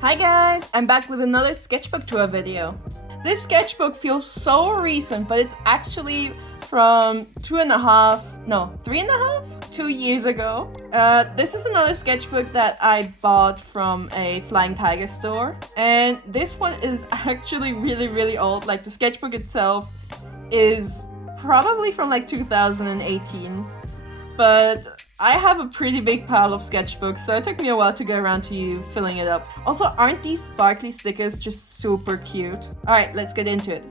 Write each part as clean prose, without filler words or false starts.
Hi guys, I'm back with another sketchbook tour video. This sketchbook feels so recent, but it's actually from 2 years ago. This is another sketchbook that I bought from a Flying Tiger store, and this one is actually really old. Like, the sketchbook itself is probably from like 2018, but I have a pretty big pile of sketchbooks, so it took me a while to get around to filling it up. Also, aren't these sparkly stickers just super cute? Alright, let's get into it.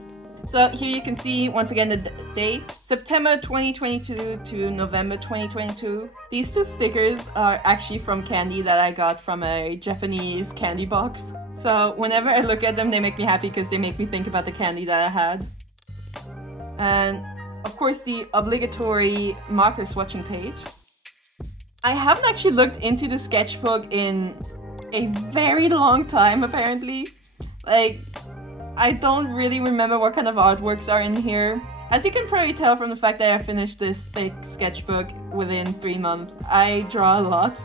So here you can see once again the date, September 2022 to November 2022. These two stickers are actually from candy that I got from a Japanese candy box. So whenever I look at them, they make me happy because they make me think about the candy that I had. And of course the obligatory marker swatching page. I haven't actually looked into the sketchbook in a very long time, apparently. Like, I don't really remember what kind of artworks are in here. As you can probably tell from the fact that I finished this thick sketchbook within 3 months, I draw a lot.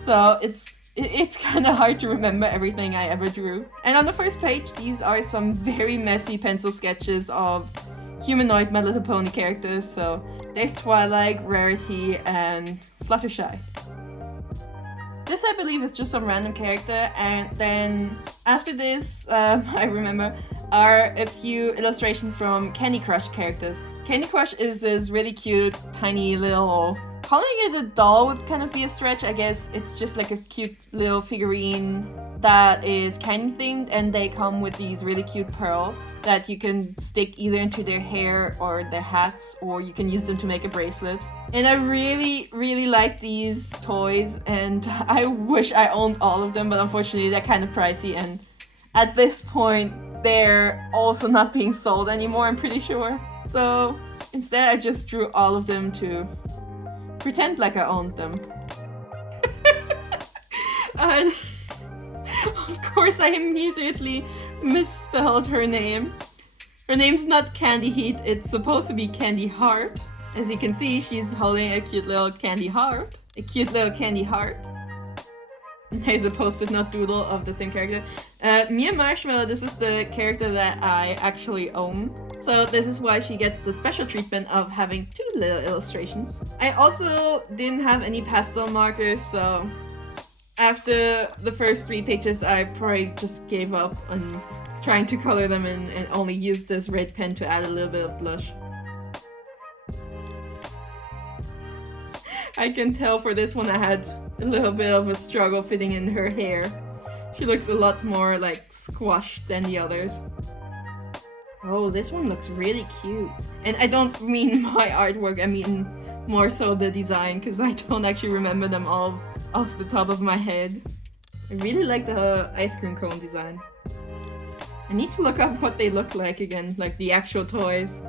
So it's kind of hard to remember everything I ever drew. And on the first page, these are some very messy pencil sketches of humanoid My Little Pony characters. So there's Twilight, Rarity, and Fluttershy. This, I believe, is just some random character, and then after this, I remember, are a few illustrations from Candy Crush characters. Candy Crush is this really cute, tiny little... Calling it a doll would kind of be a stretch, I guess. It's just like a cute little figurine that is candy themed, and they come with these really cute pearls that you can stick either into their hair or their hats, or you can use them to make a bracelet. And I really like these toys, and I wish I owned all of them, but unfortunately they're kind of pricey, and at this point they're also not being sold anymore, I'm pretty sure. So instead I just drew all of them to pretend like I owned them. And of course I immediately misspelled her name. Her name's not Candy Heat, it's supposed to be Candy Heart. As you can see, she's holding a cute little candy heart. And there's a post-it note doodle of the same character. Mia Marshmallow, this is the character that I actually own. So this is why she gets the special treatment of having 2 little illustrations. I also didn't have any pastel markers, so after the first 3 pictures, I probably just gave up on trying to color them in and only used this red pen to add a little bit of blush. I can tell for this one I had a little bit of a struggle fitting in her hair. She looks a lot more like squashed than the others. Oh, this one looks really cute. And I don't mean my artwork, I mean more so the design, because I don't actually remember them all off the top of my head. I really like the ice cream cone design. I need to look up what they look like again, like the actual toys,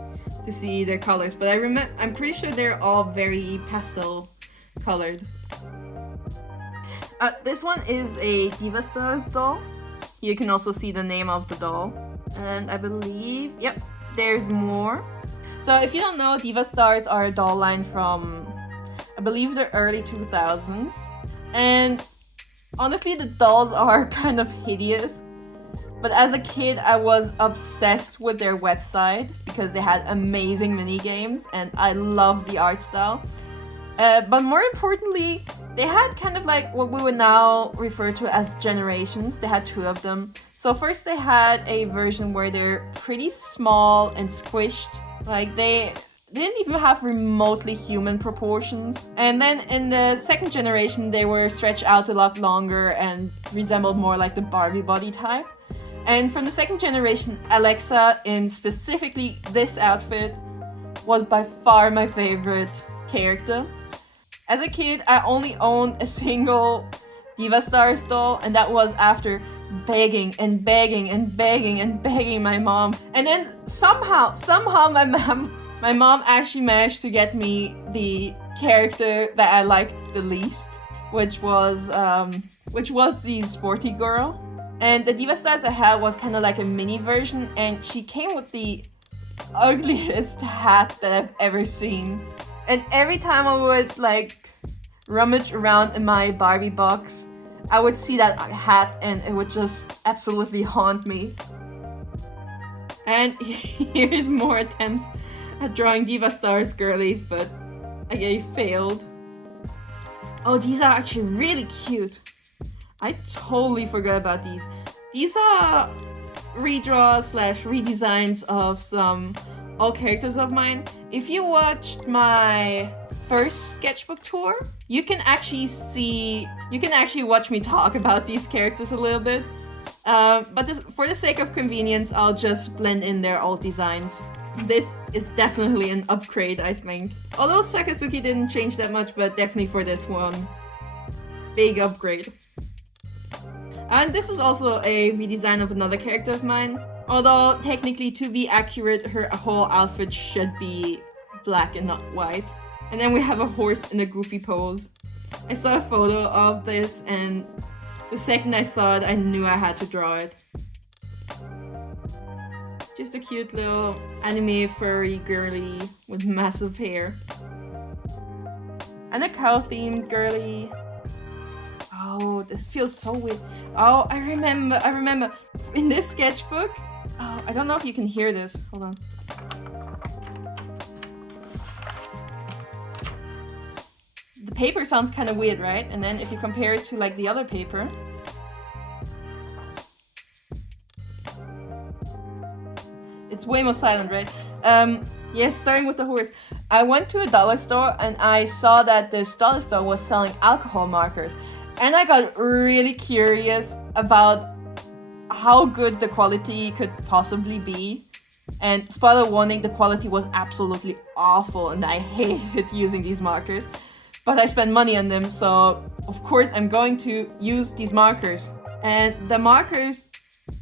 to see their colors, but I'm pretty sure they're all very pastel colored. This one is a Diva Stars doll. You can also see the name of the doll. And I believe, yep, there's more. So if you don't know, Diva Stars are a doll line from, I believe, the early 2000s. And honestly, the dolls are kind of hideous. But as a kid, I was obsessed with their website because they had amazing mini games and I loved the art style. But more importantly, they had kind of like what we would now refer to as generations. They had 2 of them. So first they had a version where they're pretty small and squished. Like, they didn't even have remotely human proportions. And then in the second generation, they were stretched out a lot longer and resembled more like the Barbie body type. And from the second generation, Alexa, in specifically this outfit, was by far my favorite character. As a kid, I only owned a single Diva Stars doll, and that was after begging my mom. And then somehow my mom actually managed to get me the character that I liked the least, which was the sporty girl. And the Diva Stars I had was kind of like a mini version, and she came with the ugliest hat that I've ever seen. And every time I would like rummage around in my Barbie box, I would see that hat and it would just absolutely haunt me. And here's more attempts at drawing Diva Stars girlies, but I failed. Oh, these are actually really cute. I totally forgot about these. These are redraws slash redesigns of some old characters of mine. If you watched my first sketchbook tour, you can actually watch me talk about these characters a little bit. But for the sake of convenience, I'll just blend in their old designs. This is definitely an upgrade, I think. Although Sakazuki didn't change that much, but definitely for this one, big upgrade. And this is also a redesign of another character of mine. Although, technically, to be accurate, her whole outfit should be black and not white. And then we have a horse in a goofy pose. I saw a photo of this, and the second I saw it, I knew I had to draw it. Just a cute little anime furry girly with massive hair. And a cow-themed girly. Oh, this feels so weird. Oh, I remember. In this sketchbook, oh, I don't know if you can hear this. Hold on. The paper sounds kind of weird, right? And then if you compare it to like the other paper, it's way more silent, right? Yeah, starting with the horse. I went to a dollar store and I saw that this dollar store was selling alcohol markers. And I got really curious about how good the quality could possibly be. And spoiler warning, the quality was absolutely awful and I hated using these markers. But I spent money on them, so of course I'm going to use these markers. And the markers,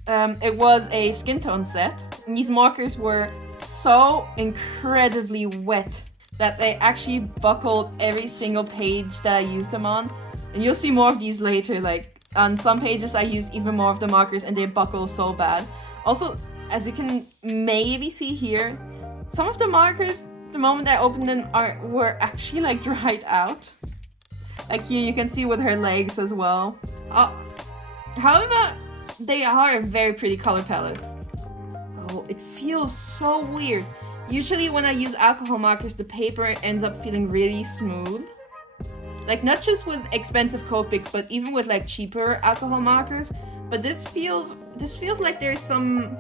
it was a skin tone set. And these markers were so incredibly wet that they actually buckled every single page that I used them on. And you'll see more of these later, like on some pages I used even more of the markers and they buckle so bad. Also, as you can maybe see here, some of the markers, the moment I opened them, were actually like dried out. Like here you can see with her legs as well. However, they are a very pretty color palette. Oh, it feels so weird. Usually when I use alcohol markers, the paper ends up feeling really smooth. Like not just with expensive Copics, but even with like cheaper alcohol markers. But this feels like there's some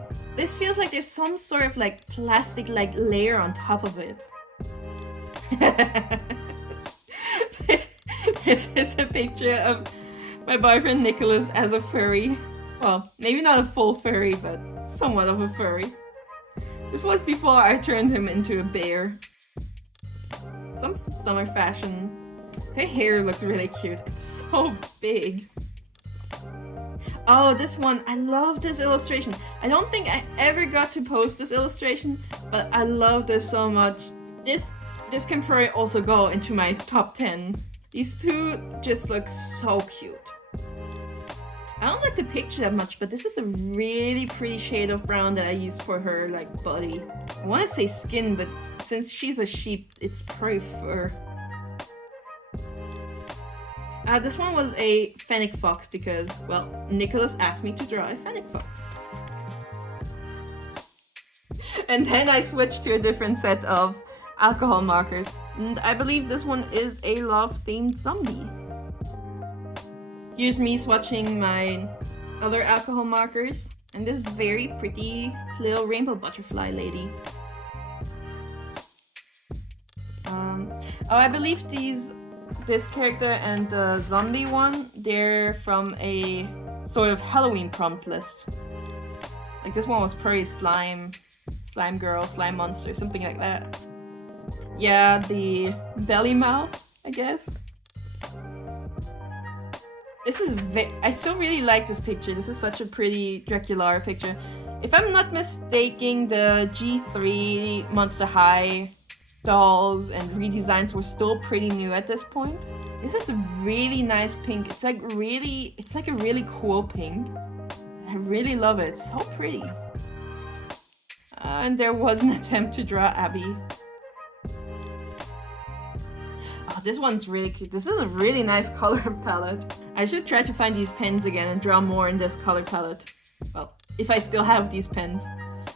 sort of like plastic like layer on top of it. This is a picture of my boyfriend Nicholas as a furry. Well, maybe not a full furry, but somewhat of a furry. This was before I turned him into a bear. Some summer fashion. Her hair looks really cute. It's so big. Oh, this one. I love this illustration. I don't think I ever got to post this illustration, but I love this so much. This can probably also go into my top 10. These two just look so cute. I don't like the picture that much, but this is a really pretty shade of brown that I used for her like body. I want to say skin, but since she's a sheep, it's probably fur. This one was a fennec fox because, well, Nicholas asked me to draw a fennec fox. And then I switched to a different set of alcohol markers. And I believe this one is a love-themed zombie. Here's me swatching my other alcohol markers. And this very pretty little rainbow butterfly lady. I believe this character and the zombie one, they're from a sort of Halloween prompt list. Like this one was probably slime girl, slime monster, something like that. Yeah, the belly mouth, I guess. This is I still really like this picture. This is such a pretty Dracula picture. If I'm not mistaken, the G3 Monster High dolls and redesigns were still pretty new at this point. This is a really nice pink. It's like a really cool pink. I really love it. It's so pretty. And there was an attempt to draw Abby. Oh, this one's really cute. This is a really nice color palette. I should try to find these pens again and draw more in this color palette. Well, if I still have these pens.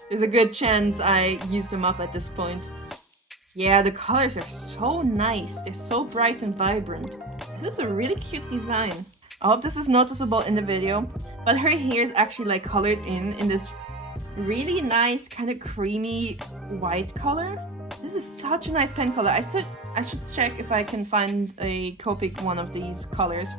There's a good chance I used them up at this point. Yeah, the colors are so nice. They're so bright and vibrant. This is a really cute design. I hope this is noticeable in the video, but her hair is actually like colored in this really nice kind of creamy white color. This is such a nice pen color. I should check if I can find a Copic one of these colors,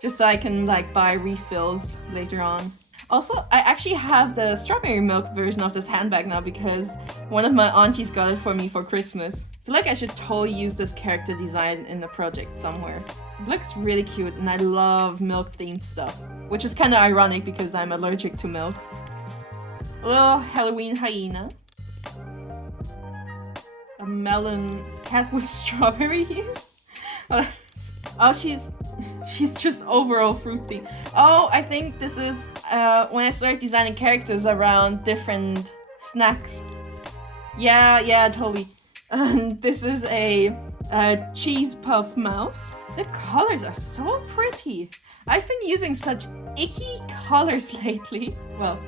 just so I can like buy refills later on. Also, I actually have the strawberry milk version of this handbag now because one of my aunties got it for me for Christmas. I feel like I should totally use this character design in the project somewhere. It looks really cute and I love milk themed stuff, which is kind of ironic because I'm allergic to milk. A little Halloween hyena. A melon cat with strawberry here. Oh, she's just overall fruity. Oh, I think this is when I started designing characters around different snacks. Yeah, totally. This is a cheese puff mouse. The colors are so pretty. I've been using such icky colors lately. Well,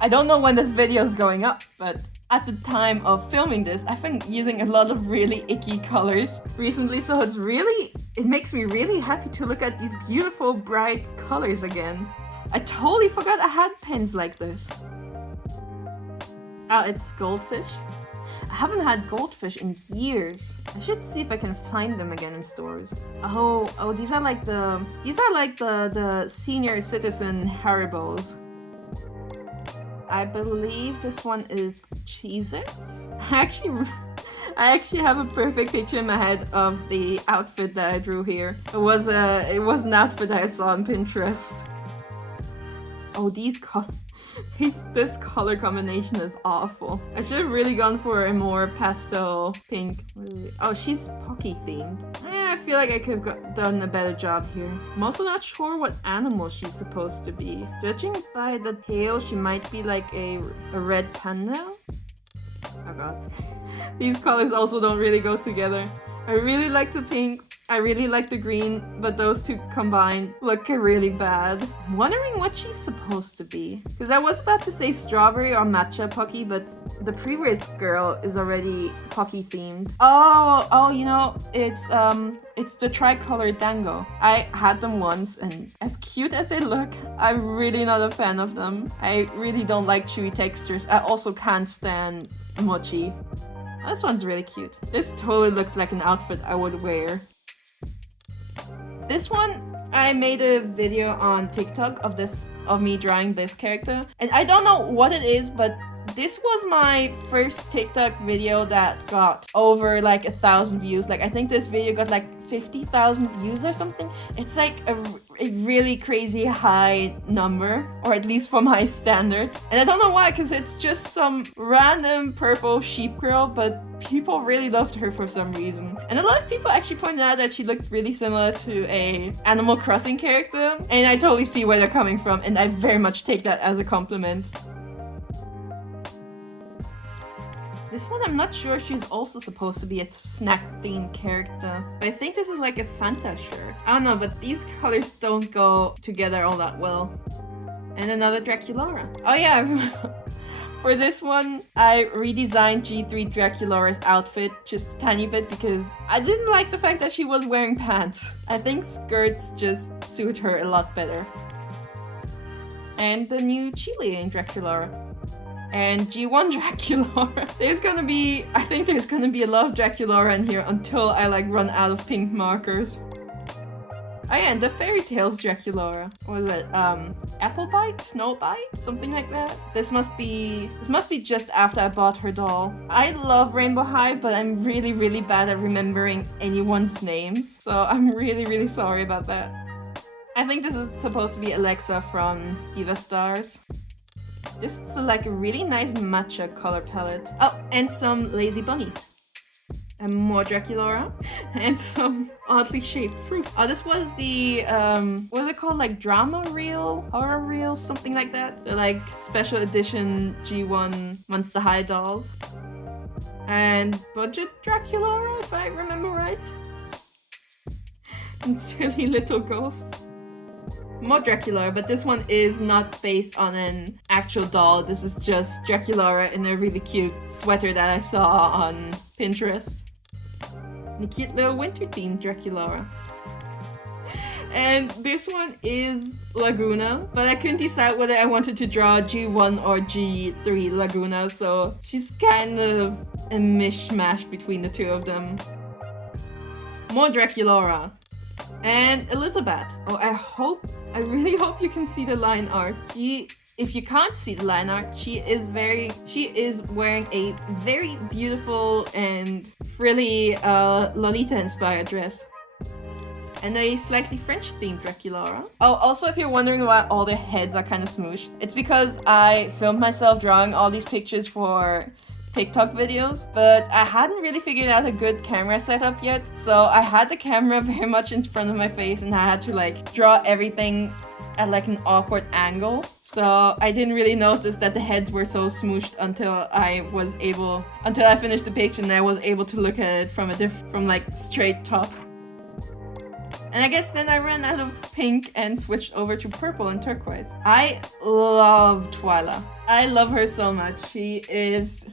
I don't know when this video is going up, but at the time of filming this, I've been using a lot of really icky colors recently, so it makes me really happy to look at these beautiful bright colors again. I totally forgot I had pens like this. Oh, it's goldfish. I haven't had goldfish in years. I should see if I can find them again in stores. Oh, these are like the senior citizen Haribos. I believe this one is Cheez-Its. I actually have a perfect picture in my head of the outfit that I drew here. It was an outfit that I saw on Pinterest. Oh, this color combination is awful. I should have really gone for a more pastel pink. Oh, she's Pocky themed. I feel like I could have done a better job here. I'm also not sure what animal she's supposed to be. Judging by the tail, she might be like a red panda. Oh god. These colors also don't really go together. I really like the pink, I really like the green, but those two combined look really bad. I'm wondering what she's supposed to be. Because I was about to say strawberry or matcha Pocky, but the previous girl is already Pocky themed. Oh, you know, it's the tricolor dango. I had them once, and as cute as they look, I'm really not a fan of them. I really don't like chewy textures. I also can't stand mochi. This one's really cute. This totally looks like an outfit I would wear. This one, I made a video on TikTok of me drawing this character. And I don't know what it is, but this was my first TikTok video that got over like 1,000 views. Like I think this video got like 50,000 views or something. It's like a really crazy high number, or at least for my standards. And I don't know why, because it's just some random purple sheep girl, but people really loved her for some reason. And a lot of people actually pointed out that she looked really similar to a Animal Crossing character. And I totally see where they're coming from, and I very much take that as a compliment. This one, I'm not sure she's also supposed to be a snack-themed character. But I think this is like a Fanta shirt. I don't know, but these colors don't go together all that well. And another Draculaura. Oh yeah, I remember. For this one, I redesigned G3 Draculaura's outfit just a tiny bit because I didn't like the fact that she was wearing pants. I think skirts just suit her a lot better. And the new Chilean Draculaura. And G1 Draculaura. I think there's gonna be a lot of Draculaura in here until I like run out of pink markers. Oh yeah, and the Fairy Tales Draculaura. What was it? Applebite? Snowbite? Something like that. This must be just after I bought her doll. I love Rainbow High, but I'm really, really bad at remembering anyone's names. So I'm really, really sorry about that. I think this is supposed to be Alexa from Diva Stars. This is like a really nice matcha color palette. Oh, and some lazy bunnies. And more Draculaura. And some oddly shaped fruit. Oh, this was the, what was it called? Like drama reel? Horror reel? Something like that. The like special edition G1 Monster High dolls. And budget Draculaura, if I remember right. and silly little ghosts. More Draculaura, but this one is not based on an actual doll. This is just Draculaura in a really cute sweater that I saw on Pinterest. And a cute little winter themed Draculaura. And this one is Laguna, but I couldn't decide whether I wanted to draw G1 or G3 Laguna, so she's kind of a mishmash between the two of them. More Draculaura. And Elizabeth. Oh, I really hope you can see the line art. If you can't see the line art, she is wearing a very beautiful and frilly Lolita-inspired dress. And a slightly French-themed Draculaura. Oh, also if you're wondering why all their heads are kind of smooshed, it's because I filmed myself drawing all these pictures for TikTok videos, but I hadn't really figured out a good camera setup yet, so I had the camera very much in front of my face and I had to like draw everything at like an awkward angle, so I didn't really notice that the heads were so smooshed until I finished the picture and I was able to look at it from like straight top. And I guess then I ran out of pink and switched over to purple and turquoise. I love Twyla. I love her so much. She is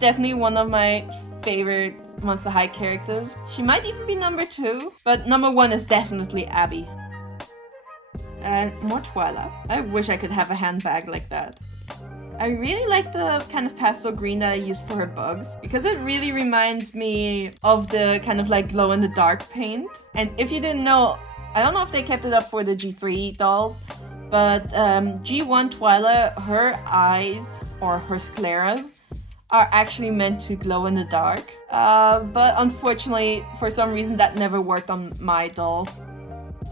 definitely one of my favorite Monster High characters. She might even be number 2, but number 1 is definitely Abby. And more Twyla. I wish I could have a handbag like that. I really like the kind of pastel green that I used for her bugs because it really reminds me of the kind of like glow-in-the-dark paint. And if you didn't know, I don't know if they kept it up for the G3 dolls, but G1 Twyla, her eyes or her scleras are actually meant to glow in the dark. But unfortunately, for some reason that never worked on my doll.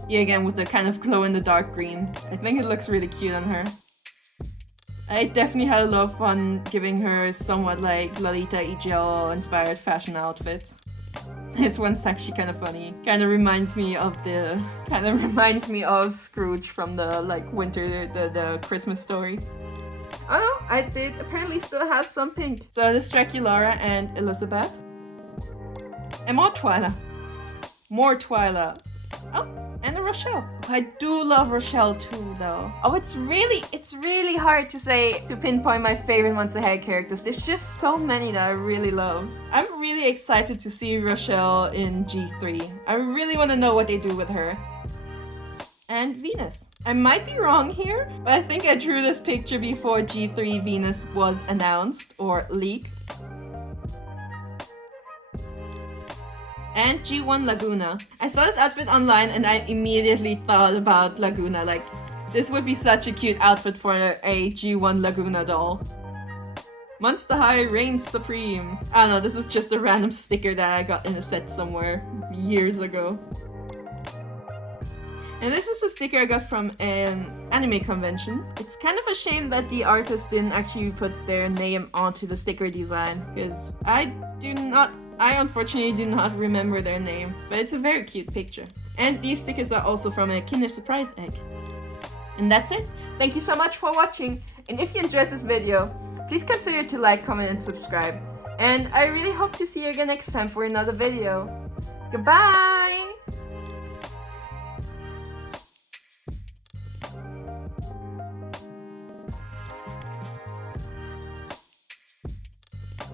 Yeah, again with the kind of glow-in-the-dark green. I think it looks really cute on her. I definitely had a lot of fun giving her somewhat like Lolita EGL inspired fashion outfits. This one's actually kind of funny. Kind of reminds me of Scrooge from the like the Christmas story. Oh no, I did apparently still have some pink. So this Draculaura and Elizabeth. And more Twyla. More Twyla. Oh, and a Rochelle. I do love Rochelle too, though. Oh, it's really hard to pinpoint my favorite Monster High characters. There's just so many that I really love. I'm really excited to see Rochelle in G3. I really want to know what they do with her. And Venus. I might be wrong here, but I think I drew this picture before G3 Venus was announced or leaked. And G1 Laguna. I saw this outfit online and I immediately thought about Laguna, like this would be such a cute outfit for a G1 Laguna doll. Monster High reigns supreme. I don't know, this is just a random sticker that I got in a set somewhere years ago. And this is a sticker I got from an anime convention. It's kind of a shame that the artist didn't actually put their name onto the sticker design, because I unfortunately do not remember their name, but it's a very cute picture. And these stickers are also from a Kinder Surprise egg. And that's it. Thank you so much for watching, and if you enjoyed this video, please consider to like, comment, and subscribe. And I really hope to see you again next time for another video. Goodbye!